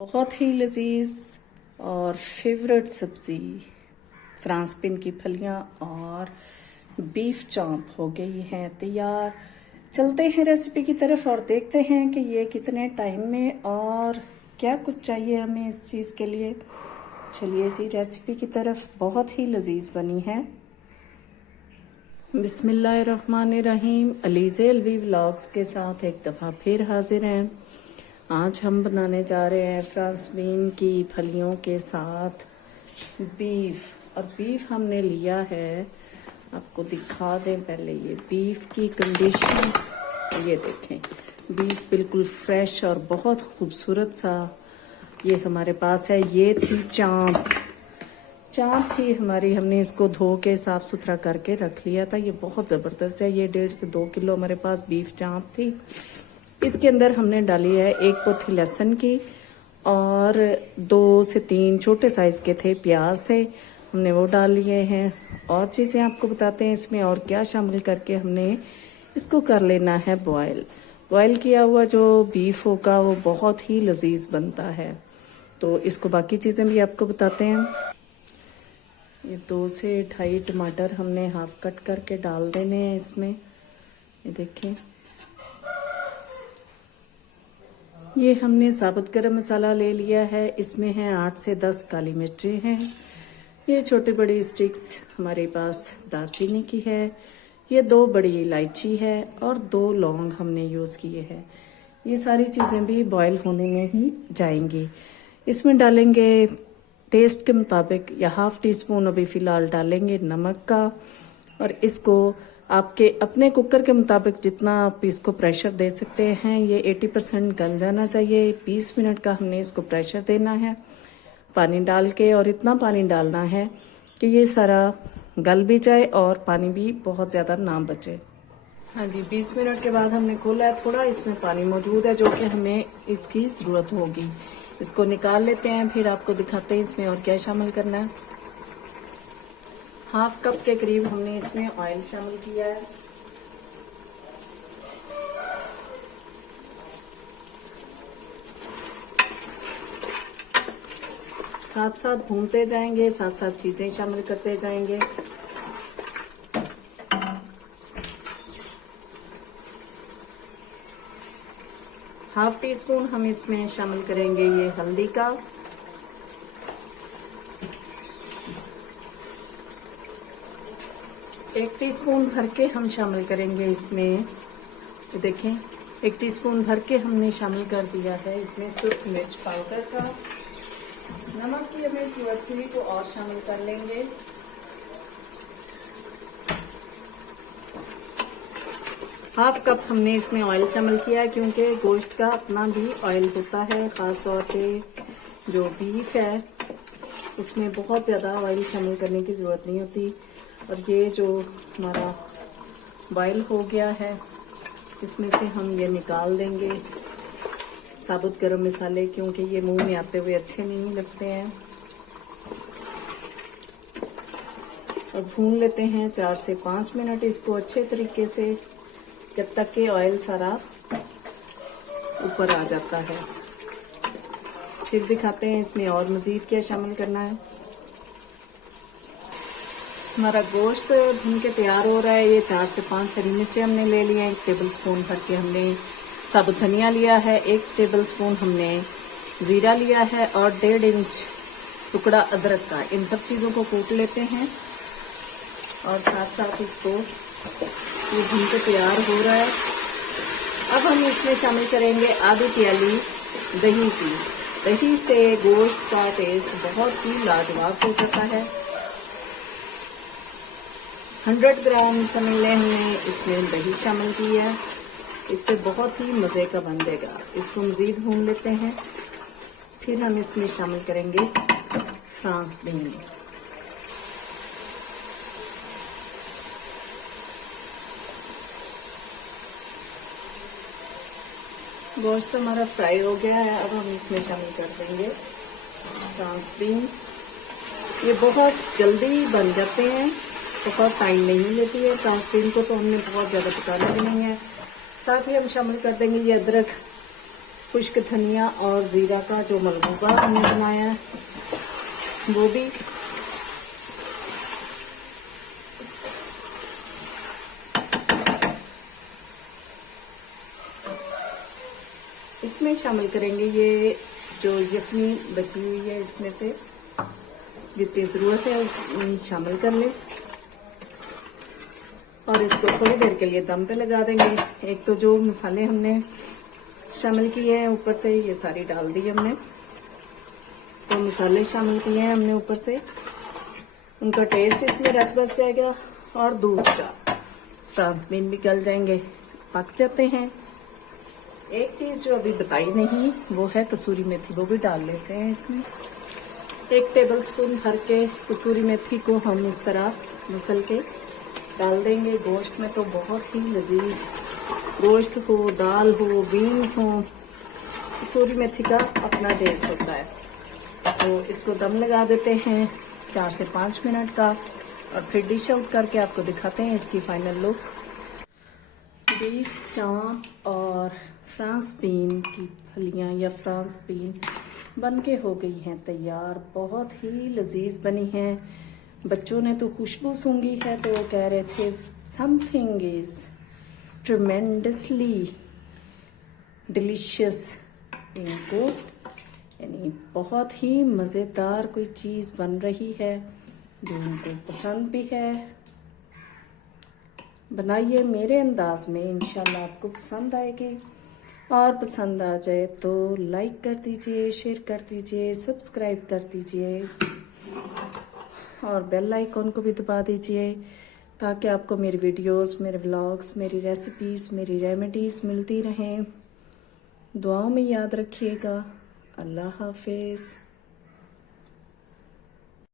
बहुत ही लजीज और फेवरेट सब्जी फ्रांस पिन की फलियां और बीफ चॉम्प हो गई हैं तैयार। चलते हैं रेसिपी की तरफ और देखते हैं कि ये कितने टाइम में और क्या कुछ चाहिए हमें इस चीज़ के लिए। चलिए जी रेसिपी की तरफ। बहुत ही लजीज बनी है। बिस्मिल्लाहिर्रहमानिर्रहीम। अलीज़े अलवी व्लॉग्स के साथ एक दफ़ा फिर हाजिर हैं। आज हम बनाने जा रहे हैं फ्रांस बीन की फलियों के साथ बीफ। और बीफ हमने लिया है, आपको दिखा दें पहले ये बीफ की कंडीशन। ये देखें, बीफ बिल्कुल फ्रेश और बहुत खूबसूरत सा ये हमारे पास है। ये थी चाँप थी हमारी, हमने इसको धो के साफ़ सुथरा करके रख लिया था। ये बहुत ज़बरदस्त है। ये 1.5 से 2 किलो हमारे पास बीफ चाँप थी। इसके अंदर हमने डाली है 1 पोथी लहसुन की और 2 से 3 छोटे साइज़ के थे प्याज थे, हमने वो डाल लिए हैं। और चीज़ें आपको बताते हैं इसमें और क्या शामिल करके हमने इसको कर लेना है बॉयल किया हुआ जो बीफ होगा वो बहुत ही लजीज बनता है। तो इसको बाकी चीज़ें भी आपको बताते हैं। ये 2 से 2.5 टमाटर हमने हाफ कट करके डाल देने हैं इसमें। ये देखें, ये हमने साबुत गरम मसाला ले लिया है। इसमें है 8 से 10 काली मिर्चें हैं। ये छोटी बड़ी स्टिक्स हमारे पास दालचीनी की है। ये 2 बड़ी इलायची है और 2 लौंग हमने यूज़ किए हैं। ये सारी चीज़ें भी बॉयल होने में ही जाएंगी। इसमें डालेंगे टेस्ट के मुताबिक या हाफ टी स्पून अभी फ़िलहाल डालेंगे नमक का। और इसको आपके अपने कुकर के मुताबिक जितना आप इसको प्रेशर दे सकते हैं। ये 80% गल जाना चाहिए। 20 मिनट का हमने इसको प्रेशर देना है पानी डाल के, और इतना पानी डालना है कि ये सारा गल भी जाए और पानी भी बहुत ज़्यादा ना बचे। हाँ जी, 20 मिनट के बाद हमने खोला है। थोड़ा इसमें पानी मौजूद है जो कि हमें इसकी ज़रूरत होगी। इसको निकाल लेते हैं, फिर आपको दिखाते हैं इसमें और क्या शामिल करना है। हाफ कप के करीब हमने इसमें ऑयल शामिल किया है। साथ साथ भूनते जाएंगे, साथ साथ चीजें शामिल करते जाएंगे। हाफ टी स्पून हम इसमें शामिल करेंगे ये हल्दी का। एक टीस्पून भर के हम शामिल करेंगे इसमें। ये देखें, 1 टीस्पून भर के हमने शामिल कर दिया है इसमें सुर्ख मिर्च पाउडर का। नमक की हमें जरूरत थी तो और शामिल कर लेंगे। हाफ कप हमने इसमें ऑयल शामिल किया है क्योंकि गोश्त का अपना भी ऑयल होता है। ख़ास तौर पे जो बीफ है उसमें बहुत ज़्यादा ऑयल शामिल करने की ज़रूरत नहीं होती। और ये जो हमारा बॉयल हो गया है इसमें से हम ये निकाल देंगे साबुत गरम मसाले, क्योंकि ये मुंह में आते हुए अच्छे नहीं लगते हैं। और भून लेते हैं 4 से 5 मिनट इसको अच्छे तरीके से, जब तक कि ऑयल सारा ऊपर आ जाता है। फिर दिखाते हैं इसमें और मज़ीद क्या शामिल करना है। हमारा गोश्त भून के तैयार हो रहा है। ये 4 से 5 हरी मिर्चें हमने ले लिए हैं। 1 टेबल स्पून भर के हमने साबुत धनिया लिया है। 1 टेबल स्पून हमने ज़ीरा लिया है और 1.5 इंच टुकड़ा अदरक का। इन सब चीज़ों को कूट लेते हैं और साथ साथ इसको ये भून के तैयार हो रहा है। अब हम इसमें शामिल करेंगे आधी प्याली दही की। दही से गोश्त का टेस्ट बहुत ही लाजवाब हो जाता है। 100 ग्राम समझ लें हमने इसमें दही शामिल की है। इससे बहुत ही मज़े का बन जाएगा। इसको मज़ीद भून लेते हैं। फिर हम इसमें शामिल करेंगे फ्रांस बीन। गोश्त हमारा फ्राई हो गया है। अब हम इसमें शामिल कर देंगे फ्रांस बीन। ये बहुत जल्दी बन जाते हैं, बहुत टाइम नहीं लेती है फ्रांस बीन को, तो हमने बहुत ज़्यादा पकाना भी नहीं है। साथ ही हम शामिल कर देंगे ये अदरक खुश्क धनिया और ज़ीरा का जो मलबूबा हमने बनाया है वो भी इसमें शामिल करेंगे। ये जो यखनी बची हुई है इसमें से जितनी ज़रूरत है उसमें शामिल कर लें और इसको थोड़ी देर के लिए दम पे लगा देंगे। एक तो जो मसाले हमने शामिल किए हैं ऊपर से ये सारी डाल दी हमने, तो मसाले शामिल किए हैं हमने ऊपर से, उनका टेस्ट इसमें रच बस जाएगा। और दूसरा फ्रांस बीन भी गल जाएंगे, पक जाते हैं। एक चीज़ जो अभी बताई नहीं वो है कसूरी मेथी, वो भी डाल लेते हैं इसमें। 1 टेबलस्पून भर के कसूरी मेथी को हम इस तरह मसल के डाल देंगे गोश्त में। तो बहुत ही लजीज गोश्त हो, दाल हो, बीन्स हो, कसूरी मेथी का अपना टेस्ट होता है। तो इसको दम लगा देते हैं 4 से 5 मिनट का और फिर डिश आउट करके आपको दिखाते हैं इसकी फाइनल लुक। बीफ चाप और फ्रांस बीन की फलियां या फ्रांस बीन बनके हो गई हैं तैयार। बहुत ही लजीज बनी हैं। बच्चों ने तो खुशबू सूंघी है तो वो कह रहे थे समथिंग इज ट्रेमेंडसली डिलीशियस। इनको यानी बहुत ही मज़ेदार कोई चीज़ बन रही है जो उनको पसंद भी है। बनाइए मेरे अंदाज में, इंशाल्लाह आपको पसंद आएगी। और पसंद आ जाए तो लाइक कर दीजिए, शेयर कर दीजिए, सब्सक्राइब कर दीजिए और बेल आइकॉन को भी दबा दीजिए ताकि आपको मेरी वीडियोस, मेरे व्लॉग्स, मेरी रेसिपीज़, मेरी रेमेडीज़ मिलती रहें। दुआओं में याद रखिएगा। अल्लाह हाफिज़।